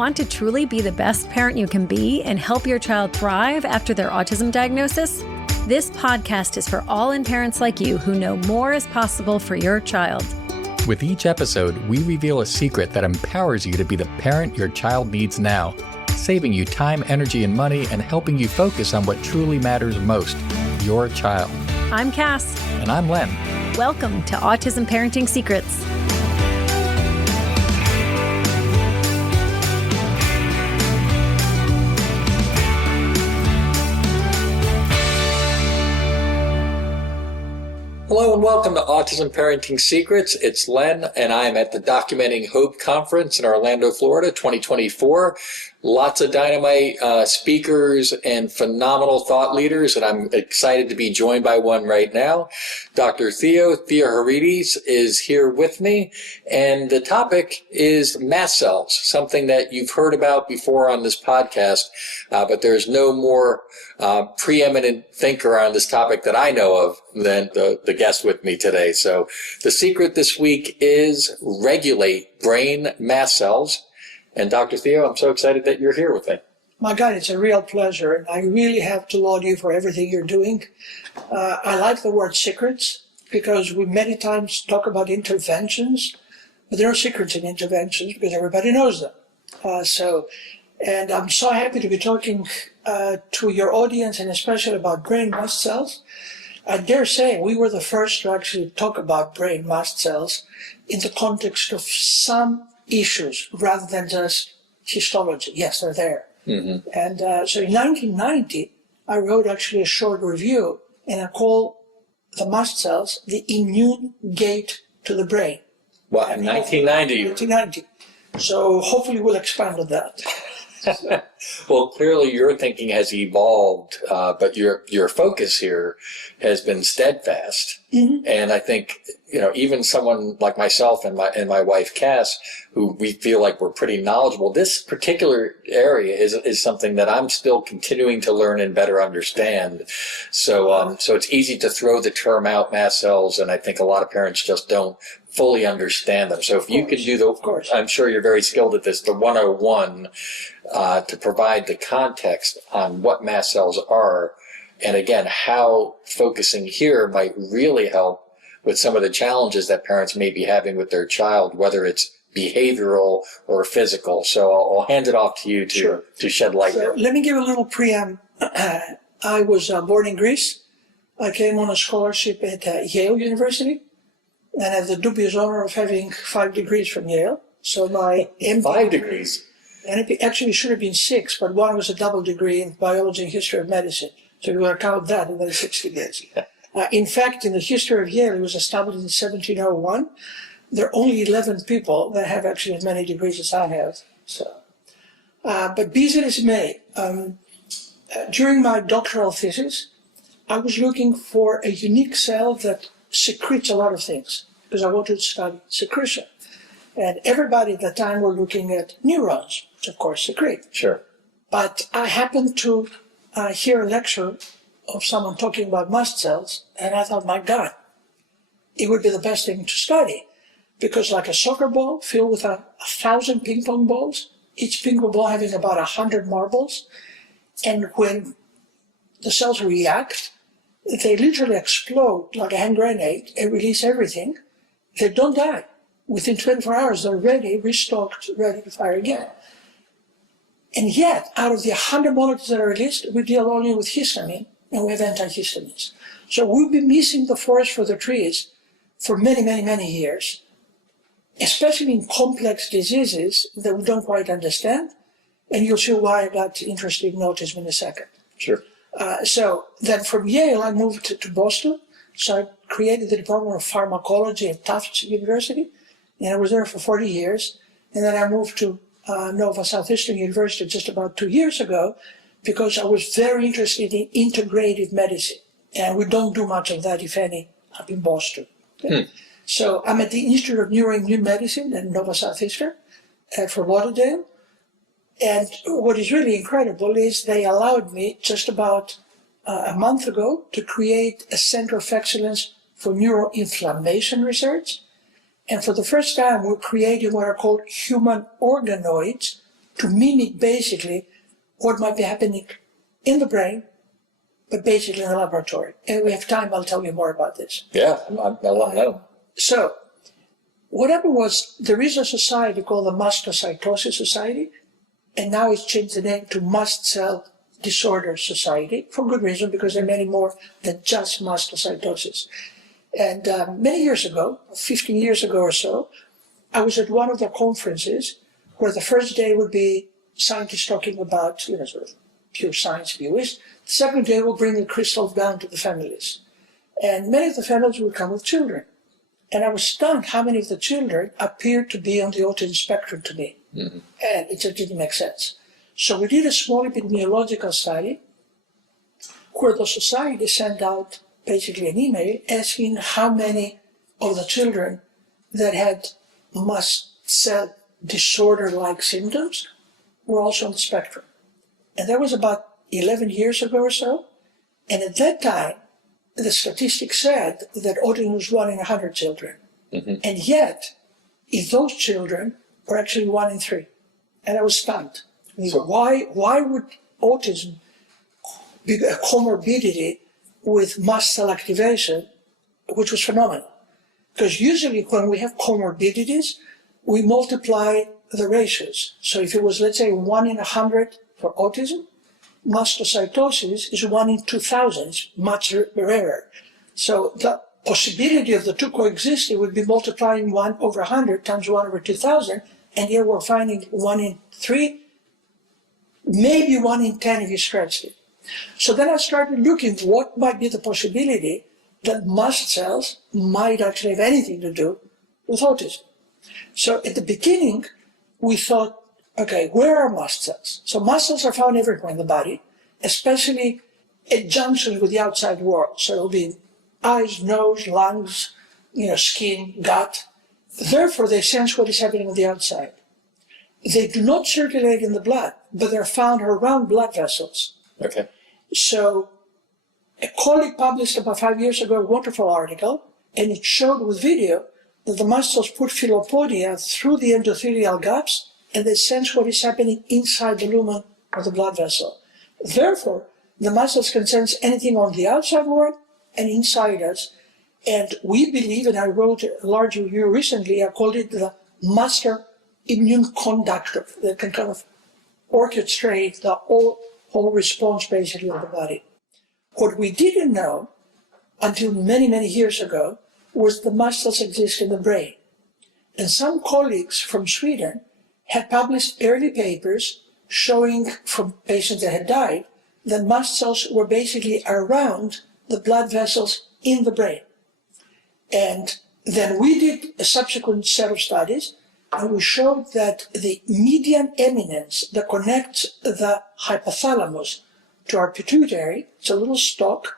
Want to truly be the best parent you can be and help your child thrive after their autism diagnosis? This podcast is for all-in parents like you who know more is possible for your child. With each episode, we reveal a secret that empowers you to be the parent your child needs now, saving you time, energy, and money, and helping you focus on what truly matters most, your child. I'm Cass. And I'm Len. Welcome to Autism Parenting Secrets. Hello and welcome to Autism Parenting Secrets. It's Len, and I'm at the Documenting Hope Conference in Orlando, Florida, 2024. Lots of dynamite speakers and phenomenal thought leaders, and I'm excited to be joined by one right now. Dr. Theoharides is here with me, and the topic is mast cells, something that you've heard about before on this podcast, but there's no more preeminent thinker on this topic that I know of than the guest with me today. So the secret this week is regulate brain mast cells. And Dr. Theo, I'm so excited that you're here with me. My God, it's a real pleasure. And I really have to laud you for everything you're doing. I like the word secrets because we many times talk about interventions, but there are secrets in interventions because everybody knows them. And I'm so happy to be talking to your audience and especially about brain mast cells. I dare say we were the first to actually talk about brain mast cells in the context of some issues rather than just histology. Yes, they're there. Mm-hmm. And so in 1990, I wrote actually a short review and I called the mast cells the immune gate to the brain. Well, in 1990. 1990. So hopefully we'll expand on that. Well, clearly your thinking has evolved, but your focus here has been steadfast. Mm-hmm. And I think, even someone like myself and my wife Cass, who we feel like we're pretty knowledgeable, this particular area is something that I'm still continuing to learn and better understand. So it's easy to throw the term out, mast cells, and I think a lot of parents just don't fully understand them. So if you could do I'm sure you're very skilled at this, the 101, to provide the context on what mast cells are, and again, how focusing here might really help with some of the challenges that parents may be having with their child, whether it's behavioral or physical. So I'll hand it off to you to shed light. So let me give a little preamble. I was born in Greece. I came on a scholarship at Yale University, and I have the dubious honor of having 5 degrees from Yale. So my MD 5 degrees. And it actually should have been 6, but one was a double degree in biology and history of medicine. So we will count that, and then 6 degrees. In fact, in the history of Yale, it was established in 1701. There are only 11 people that have actually as many degrees as I have. So, but be it as may, during my doctoral thesis, I was looking for a unique cell that secretes a lot of things because I wanted to study secretion. And everybody at the time were looking at neurons, which of course secrete. Sure. But I happened to hear a lecture of someone talking about mast cells, and I thought, my God, it would be the best thing to study. Because like a soccer ball filled with 1,000 ping pong balls, each ping pong ball having about 100 marbles, and when the cells react, they literally explode like a hand grenade and release everything. They don't die. Within 24 hours, they're ready, restocked, ready to fire again. And yet, out of the 100 molecules that are released, we deal only with histamine, and we have antihistamines. So we've been missing the forest for the trees for many, many, many years, especially in complex diseases that we don't quite understand. And you'll see why I got interested in autism in a second. Sure. So then from Yale, I moved to Boston. So I created the Department of Pharmacology at Tufts University, and I was there for 40 years. And then I moved to Nova Southeastern University just about 2 years ago because I was very interested in integrative medicine. And we don't do much of that, if any, up in Boston. Okay? So I'm at the Institute of Neuro-Immune Medicine in Nova Southeastern at Fort Lauderdale. And what is really incredible is they allowed me just about a month ago to create a center of excellence for neuroinflammation research. And for the first time, we're creating what are called human organoids to mimic basically what might be happening in the brain, but basically in the laboratory. And if we have time, I'll tell you more about this. Yeah, I'll let know. So, what happened was there is a society called the Mastocytosis Society, and now it's changed the name to Mast Cell Disorder Society, for good reason, because there are many more than just mastocytosis. And many years ago, 15 years ago or so, I was at one of the conferences where the first day would be scientists talking about, sort of pure science, if you wish. The second day will bring the crystals down to the families. And many of the families would come with children. And I was stunned how many of the children appeared to be on the autism spectrum to me. Mm-hmm. And it just didn't make sense. So we did a small epidemiological study where the society sent out basically an email asking how many of the children that had mast cell disorder-like symptoms were also on the spectrum. And that was about 11 years ago or so. And at that time, the statistics said that autism was 1 in 100 children. Mm-hmm. And yet, if those children were actually 1 in 3. And I was stunned. I mean, why would autism be a comorbidity with mast cell activation, which was phenomenal? Because usually when we have comorbidities, we multiply the ratios. So if it was, let's say, 1 in 100 for autism, mastocytosis is 1 in 2,000, it's much rarer. So the possibility of the two coexisting would be multiplying 1 over 100 times 1 over 2,000, and here we're finding 1 in 3, maybe 1 in 10 if you stretched it. So then I started looking what might be the possibility that mast cells might actually have anything to do with autism. So at the beginning, we thought, okay, where are mast cells? So mast cells are found everywhere in the body, especially at junctions with the outside world. So it'll be eyes, nose, lungs, skin, gut. Therefore, they sense what is happening on the outside. They do not circulate in the blood, but they're found around blood vessels. Okay. So a colleague published about 5 years ago a wonderful article, and it showed with video that the mast cells put filopodia through the endothelial gaps, and they sense what is happening inside the lumen of the blood vessel. Therefore, the mast cells can sense anything on the outside world and inside us. And we believe, and I wrote a large review recently, I called it the master immune conductor that can kind of orchestrate the whole response basically of the body. What we didn't know until many, many years ago was the mast cells exist in the brain. And some colleagues from Sweden had published early papers showing from patients that had died that mast cells were basically around the blood vessels in the brain. And then we did a subsequent set of studies, and we showed that the median eminence that connects the hypothalamus to our pituitary, it's a little stalk,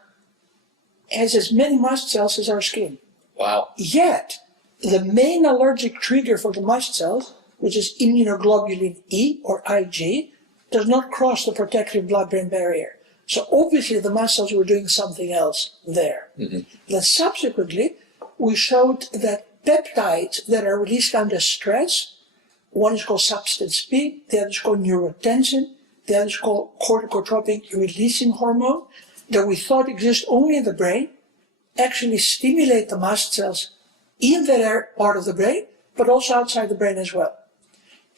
has as many mast cells as our skin. Wow. Yet, the main allergic trigger for the mast cells, which is immunoglobulin E, or Ig, does not cross the protective blood-brain barrier. So obviously the mast cells were doing something else there. Mm-hmm. Then subsequently, we showed that peptides that are released under stress, one is called substance P, the other is called neurotensin, the other is called corticotropic releasing hormone, that we thought exist only in the brain, actually stimulate the mast cells in that part of the brain, but also outside the brain as well.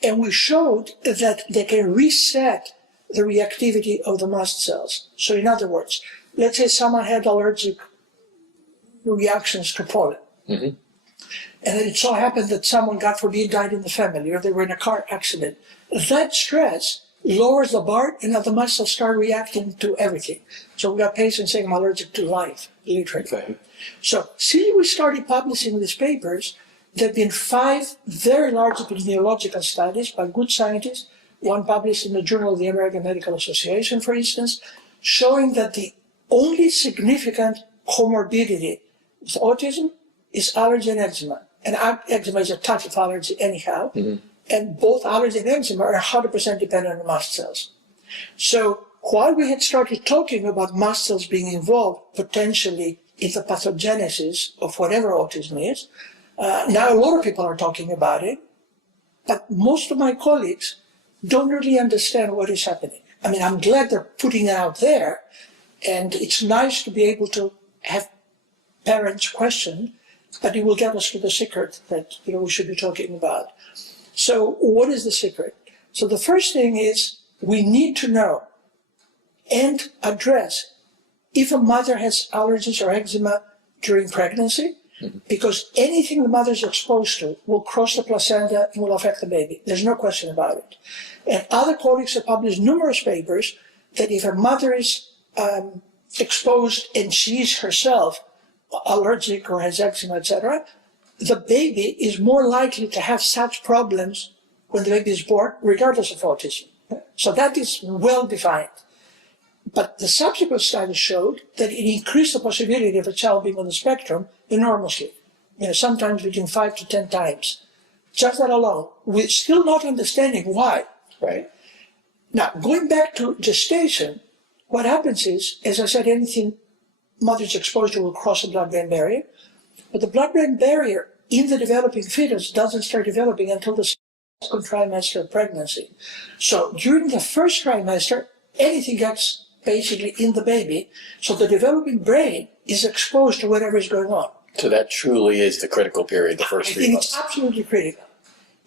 And we showed that they can reset the reactivity of the mast cells. So in other words, let's say someone had allergic reactions to pollen. Mm-hmm. And then it so happened that someone, God forbid, died in the family, or they were in a car accident. That stress lowers the bar, and now the mast cells start reacting to everything. So we got patients saying, I'm allergic to life, literally. Okay. So since we started publishing these papers, there have been 5 very large epidemiological studies by good scientists, one published in the Journal of the American Medical Association, for instance, showing that the only significant comorbidity with autism is allergy and eczema. And eczema is a type of allergy anyhow. Mm-hmm. And both allergy and eczema are 100% dependent on mast cells. So while we had started talking about mast cells being involved potentially in the pathogenesis of whatever autism is, now a lot of people are talking about it, but most of my colleagues don't really understand what is happening. I mean, I'm glad they're putting it out there, and it's nice to be able to have parents question, but it will get us to the secret that we should be talking about. So what is the secret? So the first thing is we need to know and address if a mother has allergies or eczema during pregnancy, because anything the mother is exposed to will cross the placenta and will affect the baby. There's no question about it. And other colleagues have published numerous papers that if a mother is exposed and she is herself allergic or has eczema, etc., the baby is more likely to have such problems when the baby is born, regardless of autism. So that is well defined. But the subsequent studies showed that it increased the possibility of a child being on the spectrum enormously, sometimes between 5 to 10 times. Just that alone. We're still not understanding why. Right? Now, going back to gestation, what happens is, as I said, anything mother's exposed to will cross the blood-brain barrier, but the blood-brain barrier in the developing fetus doesn't start developing until the second trimester of pregnancy. So during the first trimester, anything gets basically in the baby, so the developing brain is exposed to whatever is going on. So that truly is the critical period, the first 3 months. It's absolutely critical.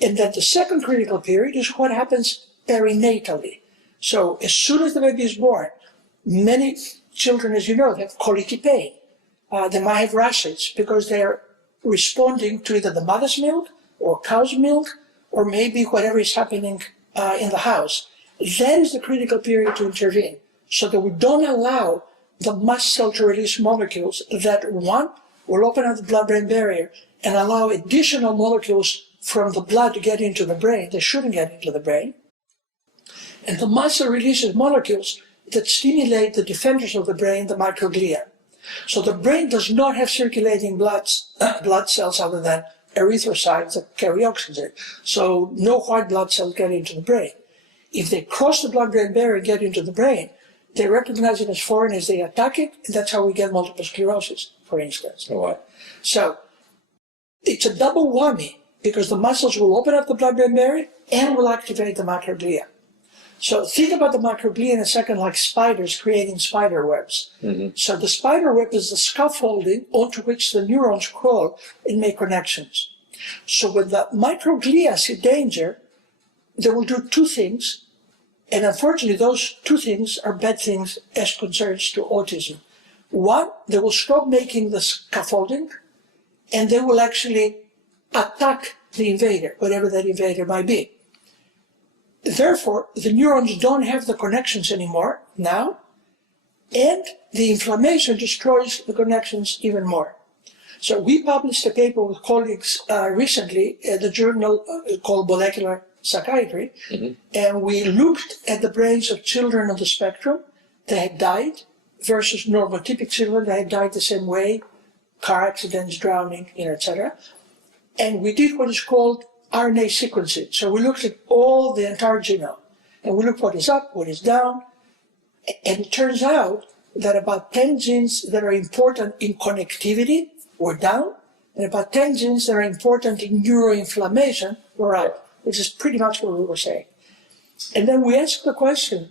And then the second critical period is what happens perinatally. So as soon as the baby is born, many children, as you know, have colicky pain. They might have rashes because they're responding to either the mother's milk or cow's milk or maybe whatever is happening in the house. That is the critical period to intervene, so that we don't allow the mast cell to release molecules that, one, will open up the blood-brain barrier and allow additional molecules from the blood to get into the brain. They shouldn't get into the brain. And the mast cell releases molecules that stimulate the defenders of the brain, the microglia. So the brain does not have circulating blood cells other than erythrocytes that carry oxygen. So no white blood cells get into the brain. If they cross the blood-brain barrier and get into the brain, they recognize it as foreign as they attack it, and that's how we get multiple sclerosis, for instance. Oh, wow. So it's a double whammy, because the muscles will open up the blood-brain barrier and will activate the microglia. So think about the microglia in a second like spiders creating spider webs. Mm-hmm. So the spider web is the scaffolding onto which the neurons crawl and make connections. So when the microglia see danger, they will do two things. And unfortunately, those two things are bad things as concerns to autism. One, they will stop making the scaffolding, and they will actually attack the invader, whatever that invader might be. Therefore, the neurons don't have the connections anymore now, and the inflammation destroys the connections even more. So we published a paper with colleagues recently at the journal called Molecular Psychiatry, mm-hmm. and we looked at the brains of children on the spectrum that had died versus normotypic children that had died the same way, car accidents, drowning, etc. And we did what is called RNA sequencing. So we looked at all the entire genome, and we looked what is up, what is down, and it turns out that about 10 genes that are important in connectivity were down, and about 10 genes that are important in neuroinflammation were up, which is pretty much what we were saying. And then we asked the question,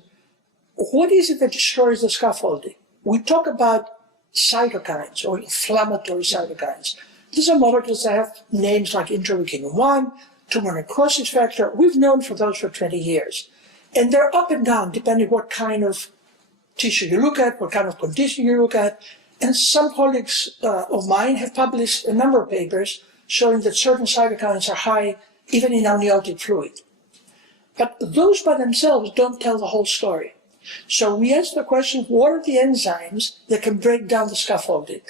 what is it that destroys the scaffolding? We talk about cytokines or inflammatory cytokines. These are molecules that have names like interleukin-1, tumor necrosis factor. We've known for those for 20 years. And they're up and down depending what kind of tissue you look at, what kind of condition you look at. And some colleagues of mine have published a number of papers showing that certain cytokines are high even in amniotic fluid. But those by themselves don't tell the whole story. So we asked the question, what are the enzymes that can break down the scaffolding?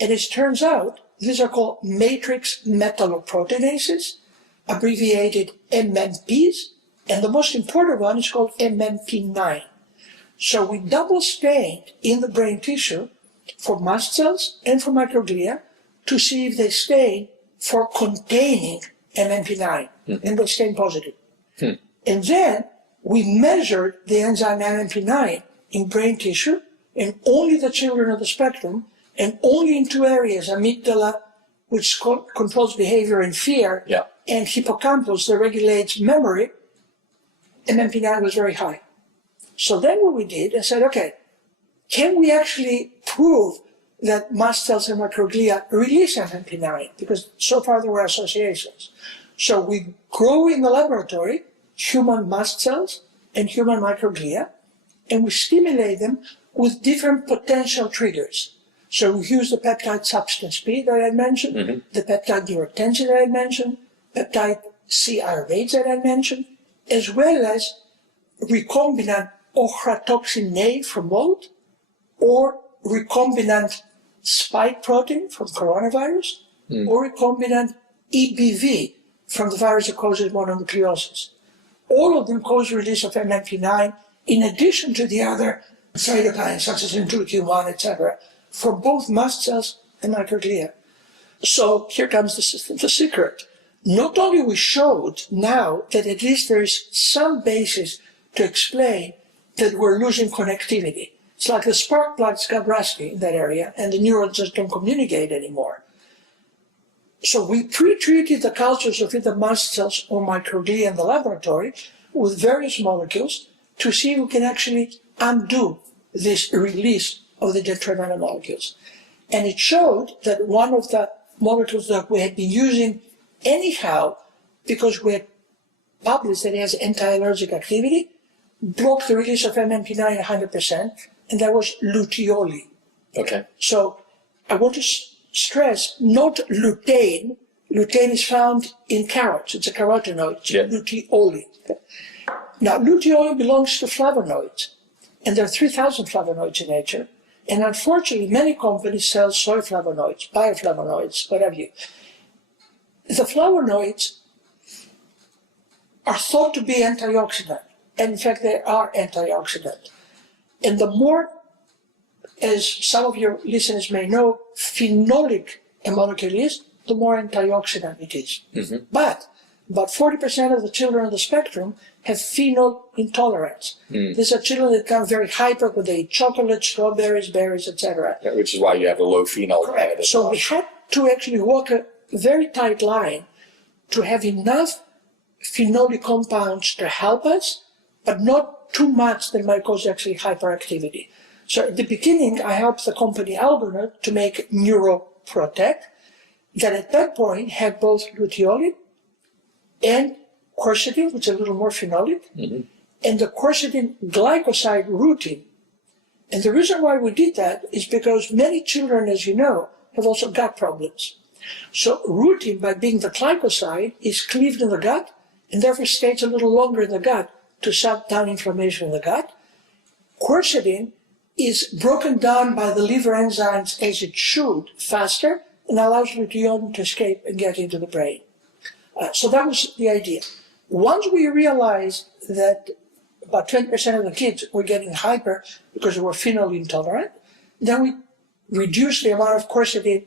And it turns out these are called matrix metalloproteinases, abbreviated MMPs, and the most important one is called MMP9. So we double stained in the brain tissue for mast cells and for microglia to see if they stain for containing MMP9, and they stain positive. And then we measured the enzyme MMP9 in brain tissue, and only the children of the spectrum, and only in two areas, amygdala, which controls behavior and fear, and hippocampus that regulates memory, MMP9 was very high. So then what we did, I said, okay, can we actually prove that mast cells and microglia release MMP9? Because so far there were associations. So we grow in the laboratory human mast cells and human microglia, and we stimulate them with different potential triggers. So we use the peptide substance P that I mentioned, the peptide neurotensin that I mentioned, peptide CR8 that I mentioned, as well as recombinant ochratoxin A from mold, or recombinant spike protein from coronavirus, or recombinant EBV from the virus that causes mononucleosis. All of them cause release of MMP9 in addition to the other cytokines such as interleukin-1, etc., from both mast cells and microglia. So here comes the secret. Not only we showed now that at least there is some basis to explain that we're losing connectivity. It's like the spark plugs got rusty in that area and the neurons just don't communicate anymore. So we pre-treated the cultures of either mast cells or microglia in the laboratory with various molecules to see if we can actually undo this release of the detrimental molecules. And it showed that one of the molecules that we had been using anyhow, because we had published that it has anti-allergic activity, blocked the release of MMP9 100%, and that was luteolin. Okay. So I want to stress, not lutein. Lutein is found in carrots. It's a carotenoid, luteolin. Now, luteolin belongs to flavonoids, and there are 3,000 flavonoids in nature. And unfortunately, many companies sell soy flavonoids, bioflavonoids, whatever you. The flavonoids are thought to be antioxidant, and in fact, they are antioxidant. And the more, as some of your listeners may know, phenolic a molecule is, the more antioxidant it is. But about 40% of the children on the spectrum have phenol intolerance. These are children that become very hyper when they eat chocolate, strawberries, berries, etc. Yeah, which is why you have a low phenol. Correct. So we had to actually walk a very tight line to have enough phenolic compounds to help us, but not too much that might cause actually hyperactivity. So at the beginning, I helped the company Algonaut to make Neuroprotect, that at that point had both luteolin and quercetin, which is a little more phenolic, and the quercetin glycoside rutin. And the reason why we did that is because many children, as you know, have also gut problems. So rutin, by being the glycoside, is cleaved in the gut and therefore stays a little longer in the gut to shut down inflammation in the gut. Quercetin is broken down by the liver enzymes as it should faster and allows luteolin to escape and get into the brain. So that was the idea. Once we realized that about 20% of the kids were getting hyper because they were phenol intolerant, then we reduced the amount of quercetin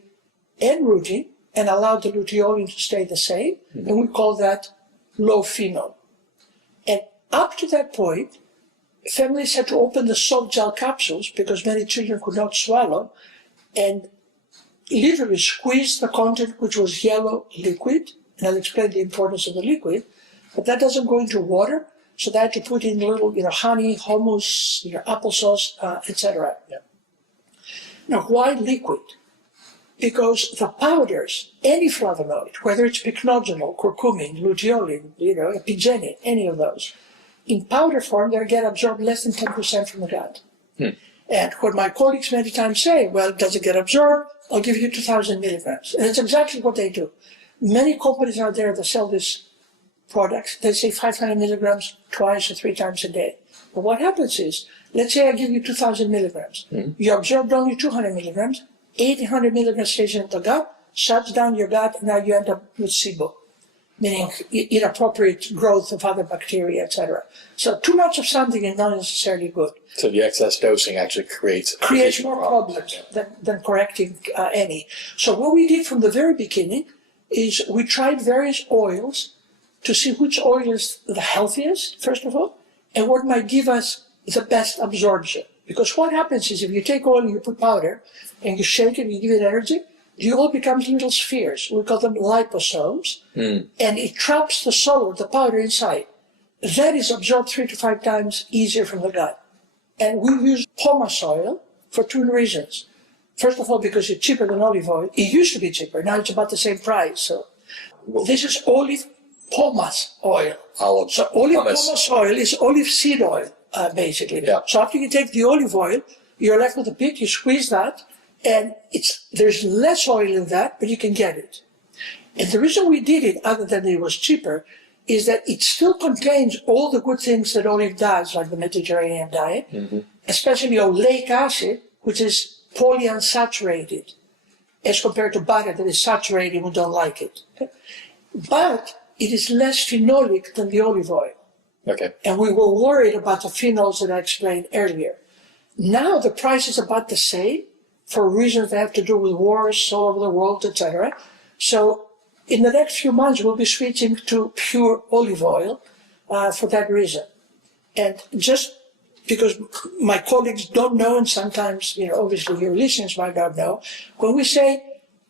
and rutin and allowed the luteolin to stay the same, and we call that low phenol. And up to that point, families had to open the soft gel capsules because many children could not swallow, and literally squeeze the content, which was yellow liquid, and I'll explain the importance of the liquid, but that doesn't go into water, so they had to put in a little, honey, hummus, applesauce, etc. Now, why liquid? Because the powders, any flavonoid, whether it's pycnogenol, curcumin, luteolin, epigenin, any of those, in powder form, they get absorbed less than 10% from the gut. And what my colleagues many times say, well, does it get absorbed? I'll give you 2,000 milligrams. And it's exactly what they do. Many companies out there that sell this product, they say 500 milligrams twice or 3 times a day. But what happens is, let's say I give you 2,000 milligrams. You absorbed only 200 milligrams, 800 milligrams stays in the gut, shuts down your gut, and now you end up with SIBO, meaning inappropriate growth of other bacteria, etc. So too much of something is not necessarily good. So the excess dosing actually creates more problems than correcting any. So what we did from the very beginning is we tried various oils to see which oil is the healthiest, first of all, and what might give us the best absorption. Because what happens is if you take oil and you put powder and you shake it and you give it energy, the oil becomes little spheres. We call them liposomes, and it traps the solid, the powder inside. that is absorbed 3 to 5 times easier from the gut. And we use pomace oil for 2 reasons. First of all, because it's cheaper than olive oil. It used to be cheaper, now it's about the same price. So this is olive pomace oil. So olive pomace oil is olive seed oil, basically. Yeah. So after you take the olive oil, you're left with a bit, you squeeze that, and there's less oil in that, but you can get it. And the reason we did it, other than it was cheaper, is that it still contains all the good things that olive does, like the Mediterranean diet, especially oleic acid, which is polyunsaturated, as compared to butter that is saturated, we don't like it. But it is less phenolic than the olive oil. Okay. And we were worried about the phenols that I explained earlier. Now the price is about the same for reasons that have to do with wars all over the world, etc. So in the next few months, we'll be switching to pure olive oil for that reason. And just because my colleagues don't know, and sometimes, obviously your listeners might not know, when we say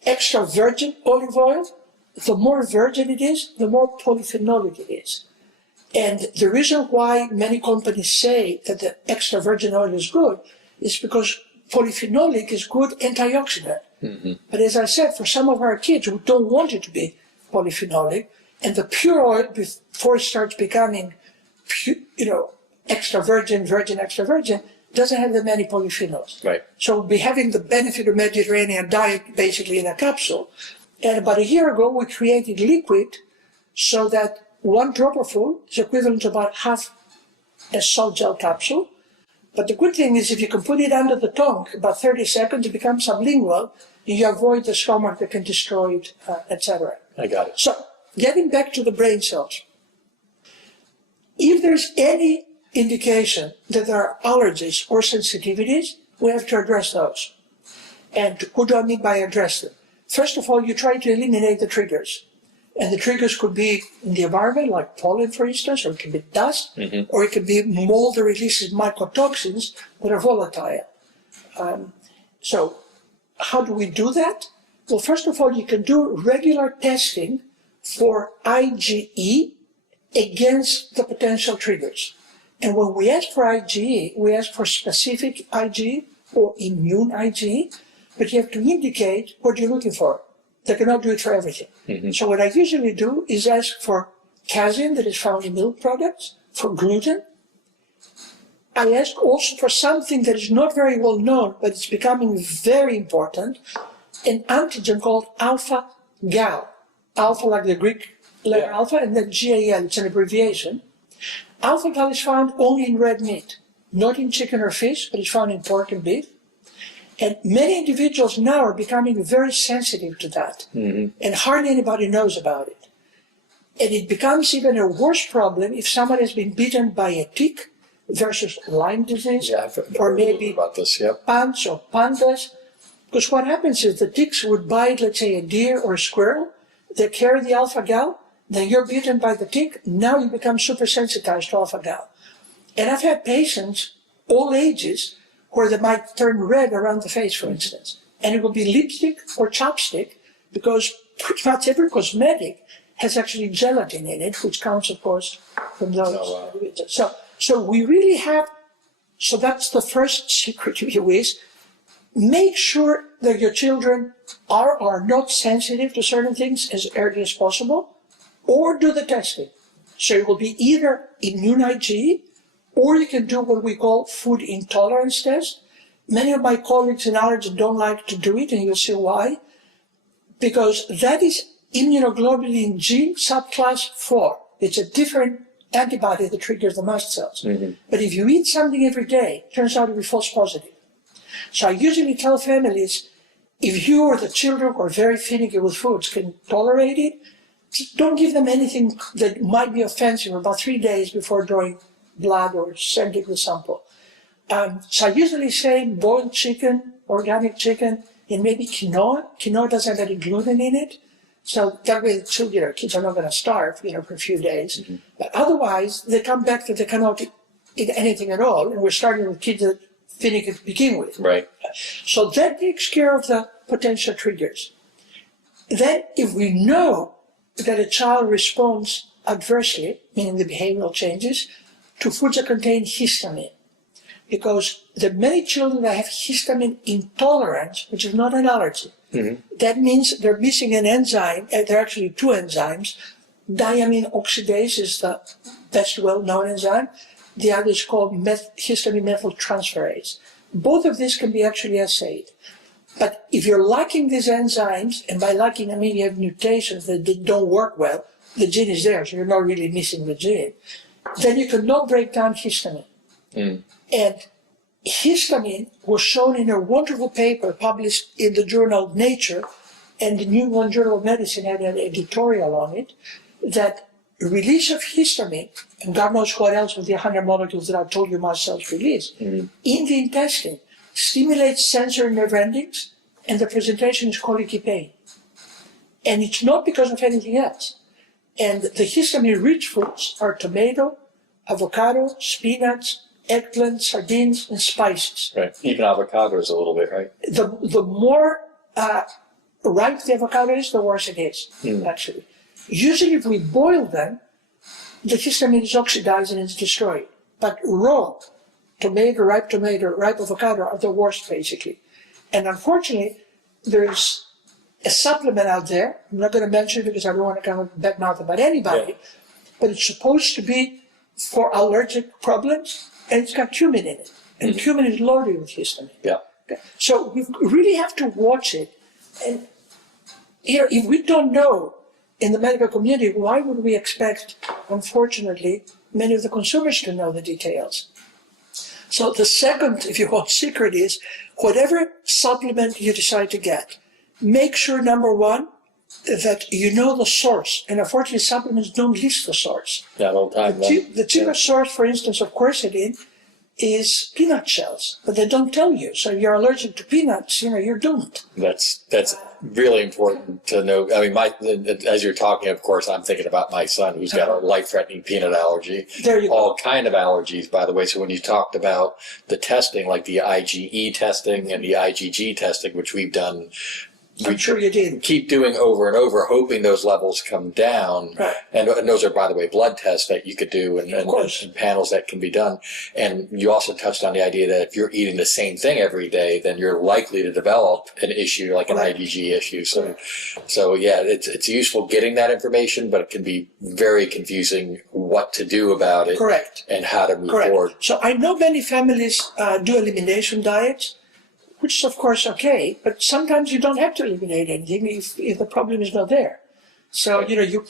extra virgin olive oil, the more virgin it is, the more polyphenolic it is. And the reason why many companies say that the extra virgin oil is good is because polyphenolic is good antioxidant. But as I said, for some of our kids who don't want it to be polyphenolic, and the pure oil, before it starts becoming, extra virgin, extra virgin, doesn't have that many polyphenols. Right. So we'll be having the benefit of Mediterranean diet basically in a capsule. And about a year ago, we created liquid so that 1 dropperful is equivalent to about half a salt gel capsule. But the good thing is if you can put it under the tongue, about 30 seconds, it becomes sublingual, and you avoid the stomach that can destroy it, etc. I got it. So, getting back to the brain cells. If there's any indication that there are allergies or sensitivities, we have to address those. And what do I mean by address them? First of all, you try to eliminate the triggers. And the triggers could be in the environment, like pollen, for instance, or it can be dust, or it can be mold that releases mycotoxins that are volatile. So how do we do that? Well, first of all, you can do regular testing for IgE against the potential triggers. And when we ask for IgE, we ask for specific IgE or immune IgE, but you have to indicate what you're looking for. They cannot do it for everything. So what I usually do is ask for casein that is found in milk products, for gluten. I ask also for something that is not very well known, but it's becoming very important, an antigen called alpha-gal. Alpha like the Greek letter alpha, and then GAL, it's an abbreviation. Alpha-gal is found only in red meat, not in chicken or fish, but it's found in pork and beef. And many individuals now are becoming very sensitive to that, and hardly anybody knows about it. And it becomes even a worse problem if someone has been bitten by a tick versus Lyme disease, or maybe about this, PANS or pandas. Because what happens is the ticks would bite, let's say, a deer or a squirrel, they carry the alpha-gal, then you're bitten by the tick, now you become super sensitized to alpha-gal. And I've had patients, all ages, where they might turn red around the face, for instance. And it will be lipstick or chapstick, because pretty much every cosmetic has actually gelatin in it, which counts, of course, from those. So we really have, so that's the first secret, if you wish. Make sure that your children are or are not sensitive to certain things as early as possible, or do the testing. So it will be either immune IgE, or you can do what we call food intolerance test. Many of my colleagues in Allergen don't like to do it, and you'll see why. Because that is immunoglobulin G subclass 4. It's a different antibody that triggers the mast cells. But if you eat something every day, it turns out to be false positive. So I usually tell families, if you or the children who are very finicky with foods can tolerate it, don't give them anything that might be offensive about 3 days before drawing blood or sending the sample. So I usually say boiled chicken, organic chicken, and maybe quinoa. Quinoa doesn't have any gluten in it. So that way the kids are not going to starve, for a few days. But otherwise, they come back that they cannot eat anything at all. And we're starting with kids that finicky to begin with. Right. So that takes care of the potential triggers. Then if we know that a child responds adversely, meaning the behavioral changes, to foods that contain histamine. Because there are many children that have histamine intolerance, which is not an allergy. That means they're missing an enzyme, and there are actually two enzymes. Diamine oxidase is the best well-known enzyme. The other is called histamine methyltransferase. Both of these can be actually assayed. But if you're lacking these enzymes, and by lacking I mean you have mutations that don't work well, the gene is there, so you're not really missing the gene, then you cannot break down histamine. And histamine was shown in a wonderful paper published in the journal Nature, and the New England Journal of Medicine had an editorial on it, that release of histamine, and God knows what else with the 100 molecules that I told you mast cells release, in the intestine, stimulates sensory nerve endings, and the presentation is colicky pain. And it's not because of anything else. And the histamine-rich foods are tomato, avocado, spinach, eggplant, sardines, and spices. Right. Even avocados a little bit, right? The more ripe the avocado is, the worse it is, actually. Usually if we boil them, the histamine is oxidized and it's destroyed. But raw tomato, ripe avocado are the worst, basically. And unfortunately, there's a supplement out there. I'm not going to mention it because I don't want to kind of badmouth about anybody, but it's supposed to be for allergic problems, and it's got cumin in it. And cumin is loaded with histamine. Yeah. Okay. So we really have to watch it. And here, if we don't know in the medical community, why would we expect, unfortunately, many of the consumers to know the details? So the second, if you want, secret is, whatever supplement you decide to get, make sure, number one, that you know the source. And unfortunately, supplements don't list the source. That all the time. The cheapest source, for instance, of quercetin is peanut shells, but they don't tell you. So if you're allergic to peanuts, you're doomed. That's really important to know. I mean, as you're talking, of course, I'm thinking about my son who's got a life-threatening peanut allergy. There you go. All kind of allergies, by the way. So when you talked about the testing, like the IgE testing and the IgG testing, which we've done, I'm sure you did. Keep doing over and over, hoping those levels come down. Right. And those are, by the way, blood tests that you could do and panels that can be done. And you also touched on the idea that if you're eating the same thing every day, then you're likely to develop an issue like an IgG issue. So yeah, it's useful getting that information, but it can be very confusing what to do about it. Correct. And how to move forward. So I know many families do elimination diets, which is of course okay, but sometimes you don't have to eliminate anything if the problem is not there. So, you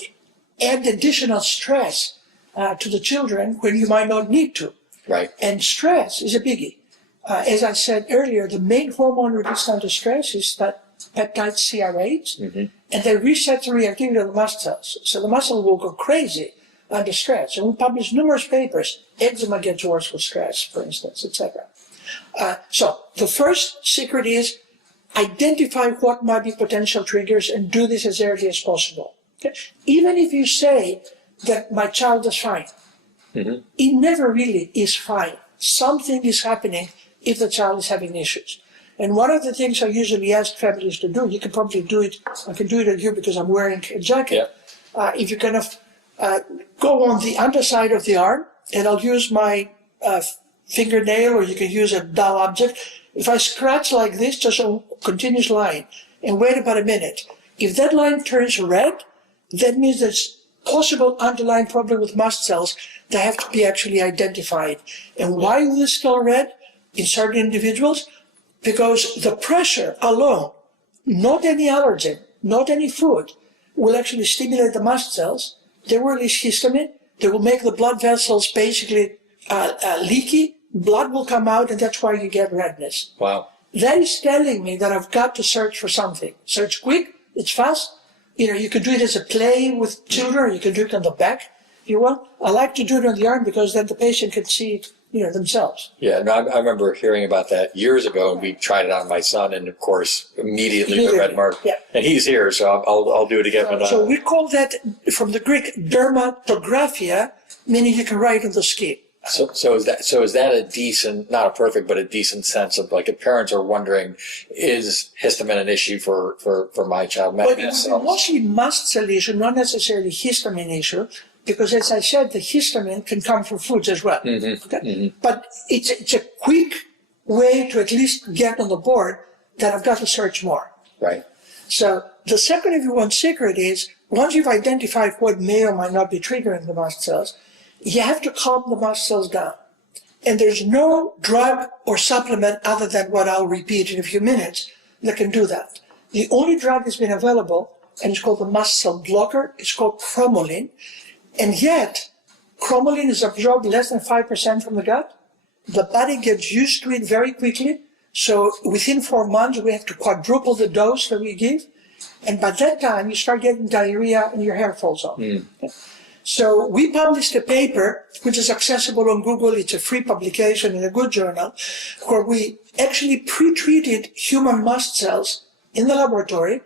add additional stress to the children when you might not need to. Right. And stress is a biggie. As I said earlier, the main hormone released under stress is that peptide CRH, and they reset the reactivity of the mast cells. So the muscle will go crazy under stress. And we publish numerous papers. Eczema gets worse with stress, for instance, etc. So the first secret is identify what might be potential triggers and do this as early as possible. Okay? Even if you say that my child is fine, it never really is fine. Something is happening if the child is having issues. And one of the things I usually ask families to do, you can probably do it, I can do it on you because I'm wearing a jacket. If you kind of go on the underside of the arm, and I'll use my fingernail, or you can use a dull object. If I scratch like this, just a continuous line, and wait about a minute, if that line turns red, that means there's possible underlying problem with mast cells that have to be actually identified. And why is this still red in certain individuals? Because the pressure alone, not any allergen, not any food, will actually stimulate the mast cells. They will release histamine. They will make the blood vessels basically leaky. Blood will come out, and that's why you get redness. Wow. That is telling me that I've got to search for something. So it's quick, it's fast. You can do it as a play with children, or you can do it on the back if you want. I like to do it on the arm because then the patient can see it, themselves. Yeah, no, I remember hearing about that years ago, and we tried it on my son, and of course, immediately the red mark. Yeah. And he's here, so I'll do it again. So we call that, from the Greek, dermatographia, meaning you can write on the skin. So is that a decent, not a perfect, but a decent sense of, like, if parents are wondering, is histamine an issue for my child? But it's mostly mast cell issue, not necessarily histamine issue, because as I said, the histamine can come from foods as well. Okay? But it's a quick way to at least get on the board that I've got to search more. Right. So the second everyone's secret is, once you've identified what may or might not be triggering the mast cells, you have to calm the mast cells down. And there's no drug or supplement other than what I'll repeat in a few minutes that can do that. The only drug that's been available, and it's called the mast cell blocker, it's called Cromolyn. And yet, Cromolyn is absorbed less than 5% from the gut. The body gets used to it very quickly. So within 4 months, we have to quadruple the dose that we give. And by that time, you start getting diarrhea and your hair falls off. Okay? So we published a paper, which is accessible on Google. It's a free publication in a good journal, where we actually pre-treated human mast cells in the laboratory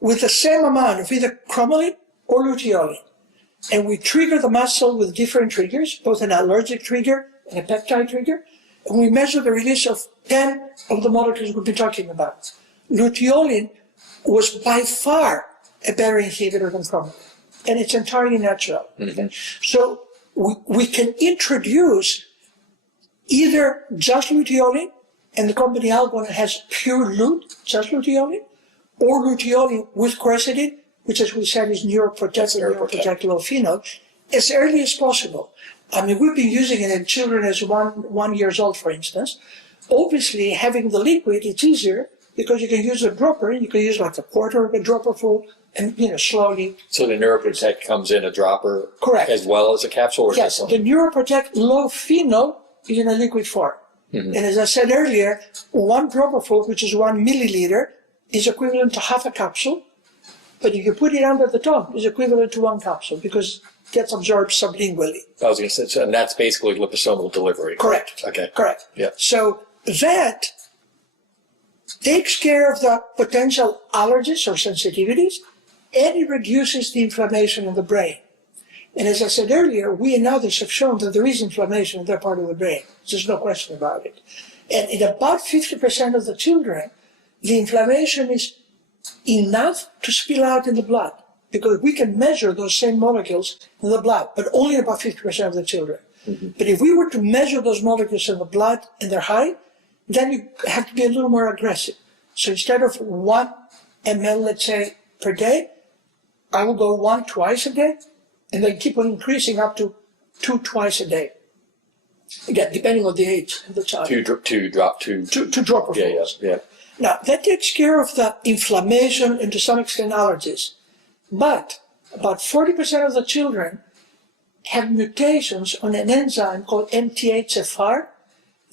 with the same amount of either Cromolyn or Luteolin. And we trigger the mast cell with different triggers, both an allergic trigger and a peptide trigger. And we measure the release of 10 of the molecules we've been talking about. Luteolin was by far a better inhibitor than Cromolyn. And it's entirely natural. So we can introduce either just Luteolin, and the company Algon has pure Lute, just Luteolin, or Luteolin with quercetin, which, as we said, is neuroprotective phenol, as early as possible. I mean, we've been using it in children as 1 year old, for instance. Obviously, having the liquid, it's easier because you can use a dropper. You can use like a quarter of a dropper full, and slowly. So the Neuroprotect comes in a dropper, correct, as well as a capsule, or yes, the Neuroprotect low phenol is in a liquid form. And as I said earlier, 1 dropper full, which is 1 milliliter, is equivalent to half a capsule. But if you put it under the tongue, it's equivalent to 1 capsule because it gets absorbed sublingually. I was going to say, and that's basically liposomal delivery. Correct. Okay. Correct. Yeah. So that takes care of the potential allergies or sensitivities, and it reduces the inflammation in the brain. And as I said earlier, we and others have shown that there is inflammation in that part of the brain. There's no question about it. And in about 50% of the children, the inflammation is enough to spill out in the blood, because we can measure those same molecules in the blood, but only in about 50% of the children. But if we were to measure those molecules in the blood and they're high, then you have to be a little more aggressive. So instead of 1 ml, let's say, per day, I will go 1 twice a day, and then keep on increasing up to 2 twice a day. Again, depending on the age of the child. Two dropper fulls. Yeah. Now, that takes care of the inflammation and to some extent allergies. But about 40% of the children have mutations on an enzyme called MTHFR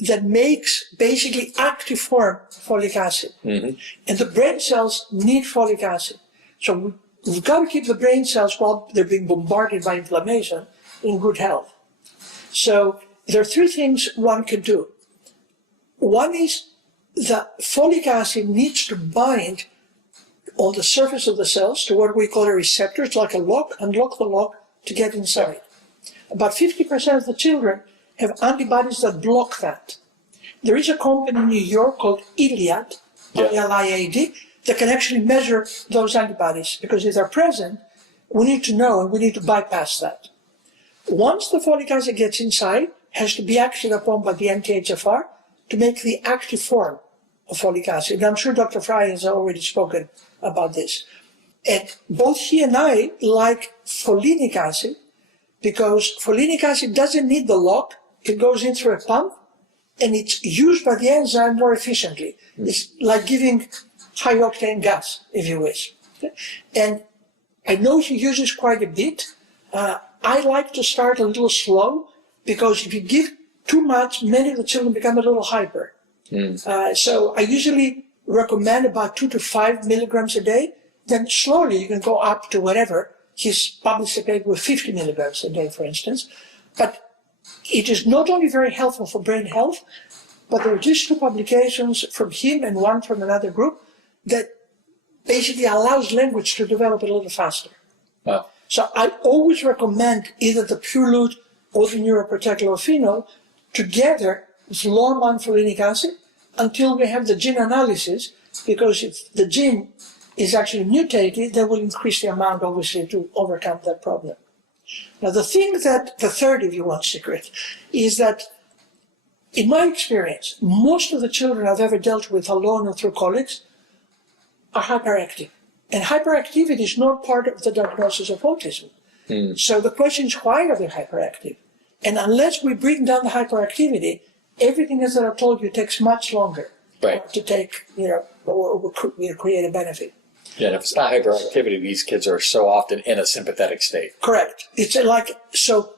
that makes basically active form folic acid. And the brain cells need folic acid. So we've got to keep the brain cells, while they're being bombarded by inflammation, in good health. So there are 3 things one can do. One is the folic acid needs to bind on the surface of the cells to what we call a receptor. It's like a lock, unlock the lock to get inside. About 50% of the children have antibodies that block that. There is a company in New York called Iliad, Iliad, that can actually measure those antibodies, because if they're present, we need to know and we need to bypass that. Once the folic acid gets inside, it has to be acted upon by the MTHFR to make the active form of folic acid. And I'm sure Dr. Fry has already spoken about this. And both he and I like folinic acid, because folinic acid doesn't need the lock. It goes in through a pump, and it's used by the enzyme more efficiently. It's like giving high-octane gas, if you wish. And I know he uses quite a bit. I like to start a little slow, because if you give too much, many of the children become a little hyper. So I usually recommend about 2 to 5 milligrams a day. Then slowly you can go up to whatever. He's published a paper with 50 milligrams a day, for instance. But it is not only very helpful for brain health, but there are just 2 publications from him and 1 from another group that basically allows language to develop a little faster. Wow. So I always recommend either the Pure Lute or the Neuroprotect phenol together with low amount folinic acid until we have the gene analysis, because if the gene is actually mutated, that will increase the amount, obviously, to overcome that problem. Now, the third, if you want, secret, is that in my experience, most of the children I've ever dealt with alone or through colleagues are hyperactive. And hyperactivity is not part of the diagnosis of autism. So the question is, why are they hyperactive? And unless we bring down the hyperactivity, everything else that I told you takes much longer to take, or create a benefit. Yeah, and if it's not hyperactivity, these kids are so often in a sympathetic state. Correct. It's so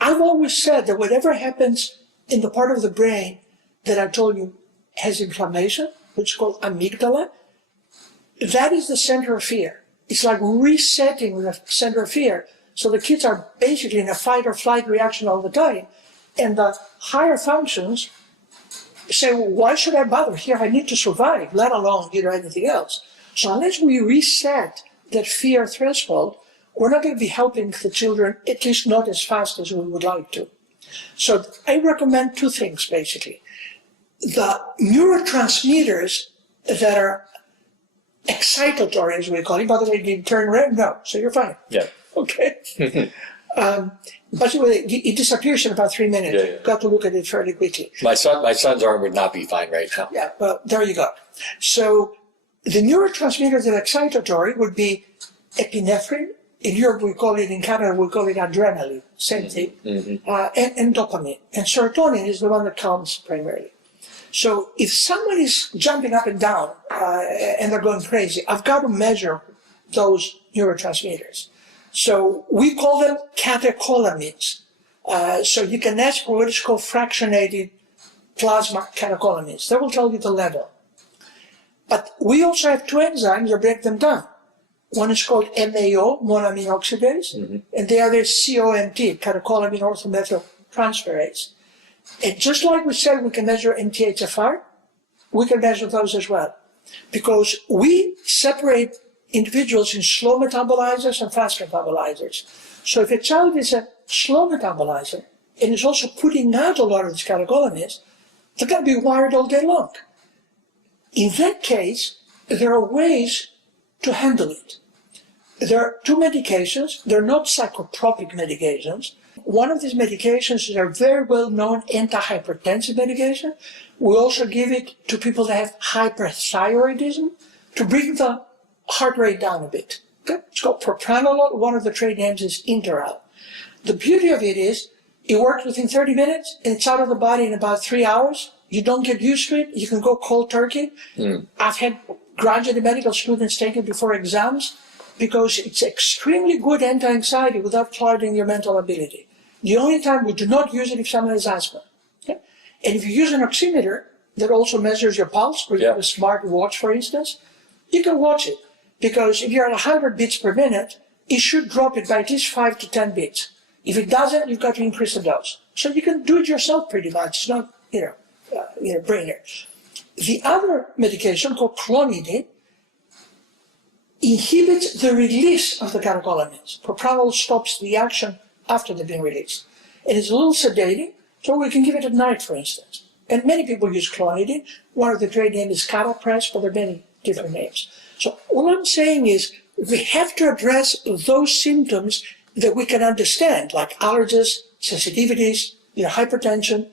I've always said that whatever happens in the part of the brain that I told you has inflammation, which is called amygdala, that is the center of fear. It's like resetting the center of fear. So the kids are basically in a fight or flight reaction all the time. And the higher functions say, well, why should I bother here? I need to survive, let alone anything else. So unless we reset that fear threshold, we're not going to be helping the children, at least not as fast as we would like to. So I recommend two things, basically. The neurotransmitters that are excitatory, as we call it. By the way, did you turn red? No, so you're fine. Yeah. Okay. But it disappears in about 3 minutes. Yeah. You've got to look at it fairly quickly. My son's arm would not be fine right now. Yeah, well, there you go. So the neurotransmitters that are excitatory would be epinephrine. In Europe, we call it, in Canada, we call it adrenaline, same thing, and dopamine. And serotonin is the one that calms primarily. So if someone is jumping up and down and they're going crazy, I've got to measure those neurotransmitters. So we call them catecholamines. So you can ask for what is called fractionated plasma catecholamines. That will tell you the level. But we also have two enzymes that break them down. One is called MAO, monoamine oxidase, and the other is COMT, catecholamine orthomethyltransferase. And just like we said we can measure MTHFR, we can measure those as well. Because we separate individuals in slow metabolizers and fast metabolizers. So if a child is a slow metabolizer and is also putting out a lot of these catecholamines, they're going to be wired all day long. In that case, there are ways to handle it. There are two medications. They're not psychotropic medications. One of these medications is a very well-known antihypertensive medication. We also give it to people that have hyperthyroidism to bring the heart rate down a bit. Okay? It's called propranolol. One of the trade names is Inderal. The beauty of it is it works within 30 minutes and it's out of the body in about 3 hours. You don't get used to it. You can go cold turkey. I've had graduate medical students take it before exams because it's extremely good anti-anxiety without clouding your mental ability. The only time we do not use it if someone has asthma. Okay? And if you use an oximeter that also measures your pulse, or you have a smart watch, for instance, you can watch it. Because if you're at 100 beats per minute, it should drop it by at least 5 to 10 beats. If it doesn't, you've got to increase the dose. So you can do it yourself pretty much. It's not, brainer. The other medication called clonidine inhibits the release of the catecholamines. Propranolol stops the action after they've been released. And it's a little sedating, so we can give it at night, for instance. And many people use clonidine. One of the trade names is Catapress, but there are many different names. So all I'm saying is we have to address those symptoms that we can understand, like allergies, sensitivities, hypertension.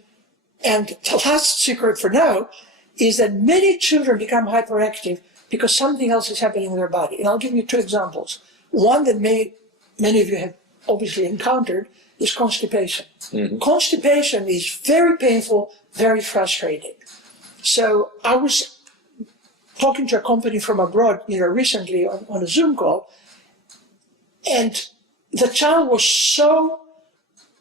And the last secret for now is that many children become hyperactive because something else is happening in their body. And I'll give you two examples. One that many of you have obviously encountered is constipation. Constipation is very painful, very frustrating. So I was talking to a company from abroad, recently on a Zoom call, and the child was so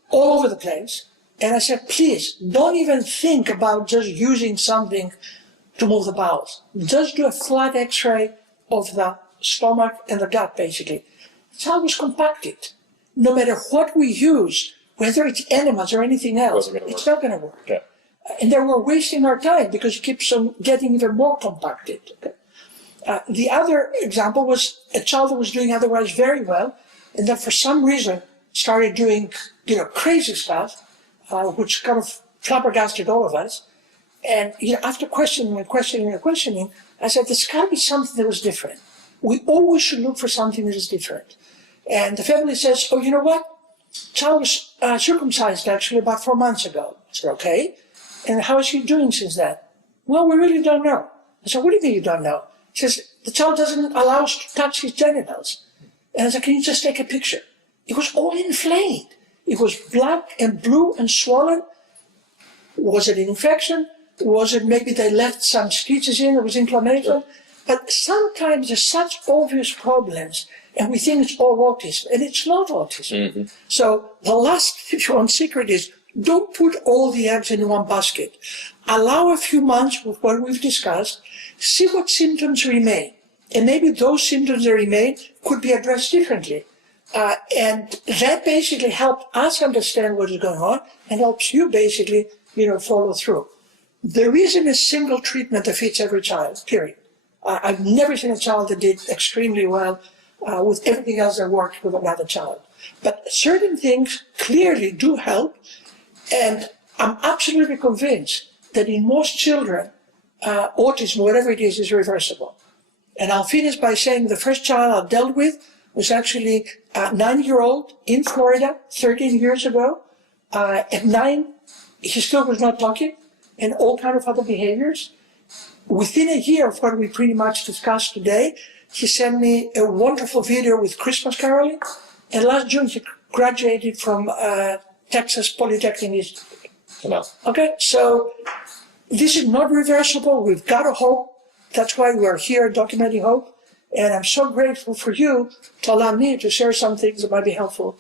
all over the place. And I said, please, don't even think about just using something to move the bowels. Just do a flat x-ray of the stomach and the gut, basically. The child was compacted. No matter what we use, whether it's enemas or anything else, it's not going to work. Yeah. And then we're wasting our time because it keeps on getting even more compacted. Okay? The other example was a child that was doing otherwise very well, and then for some reason started doing, crazy stuff, which kind of flabbergasted all of us. And after questioning, I said, there's got to be something that was different. We always should look for something that is different. And the family says, oh, you know what? child was circumcised actually about 4 months ago. I said, okay. And how is he doing since then? Well, we really don't know. I said, what do you mean you don't know? He says, the child doesn't allow us to touch his genitals. And I said, can you just take a picture? It was all inflamed. It was black and blue and swollen. Was it an infection? Was it maybe they left some stitches in? It was inflammation. But sometimes there's such obvious problems, and we think it's all autism, and it's not autism. So the last, if you want, secret is don't put all the eggs in one basket. Allow a few months with what we've discussed, see what symptoms remain. And maybe those symptoms that remain could be addressed differently. And that basically helps us understand what is going on and helps you basically, follow through. There isn't a single treatment that fits every child, period. I've never seen a child that did extremely well with everything else that worked with another child. But certain things clearly do help, and I'm absolutely convinced that in most children, autism, whatever it is reversible. And I'll finish by saying the first child I dealt with was actually a 9-year-old in Florida 13 years ago. At 9, he still was not talking and all kind of other behaviors. Within a year of what we pretty much discussed today, he sent me a wonderful video with Christmas caroling. And last June, he graduated from Texas Polytechnic Institute. Okay, so this is not reversible. We've got to hope. That's why we're here documenting hope. And I'm so grateful for you to allow me to share some things that might be helpful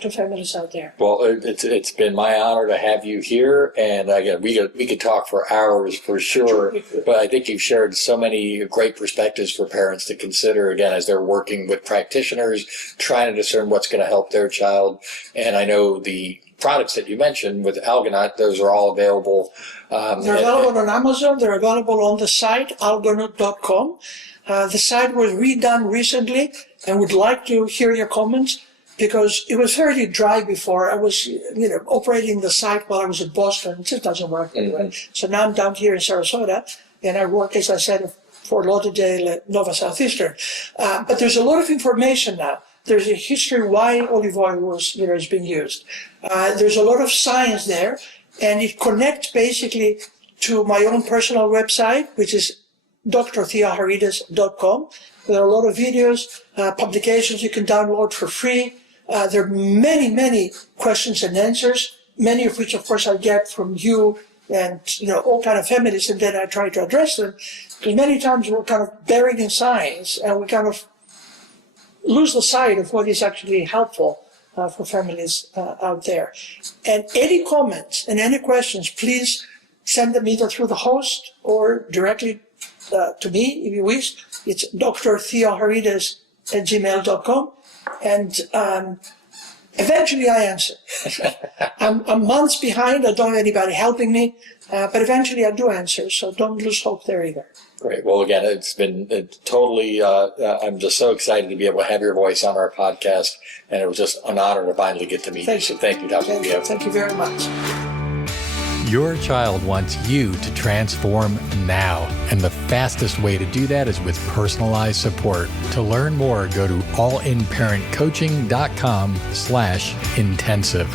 to families out there. Well, it's been my honor to have you here, and again, we could talk for hours for sure. But I think you've shared so many great perspectives for parents to consider again as they're working with practitioners, trying to discern what's going to help their child. And I know the products that you mentioned with Algonaut, those are all available. They're available on Amazon. They're available on the site algonaut.com. The site was redone recently, and would like to hear your comments, because it was fairly dry before. I was, operating the site while I was in Boston. It just doesn't work anyway. So now I'm down here in Sarasota, and I work, as I said, in Fort Lauderdale, Nova Southeastern. But there's a lot of information now. There's a history why olive oil was, is being used. There's a lot of science there, and it connects basically to my own personal website, which is drtheoharides.com. There are a lot of videos, publications you can download for free. There are many, many questions and answers, many of which, of course, I get from you and, all kind of families, and then I try to address them. Because many times we're kind of buried in science, and we kind of lose the sight of what is actually helpful for families out there. And any comments and any questions, please send them either through the host or directly to me, if you wish. It's drtheoharides@gmail.com. And eventually I answer. I'm months behind. I don't have anybody helping me. But eventually I do answer. So don't lose hope there either. Great. Well, again, it's been totally, I'm just so excited to be able to have your voice on our podcast. And it was just an honor to finally get to meet you. So thank you, Dr. Leo. Thank you very much. Your child wants you to transform now, and the fastest way to do that is with personalized support. To learn more, go to allinparentcoaching.com/intensive.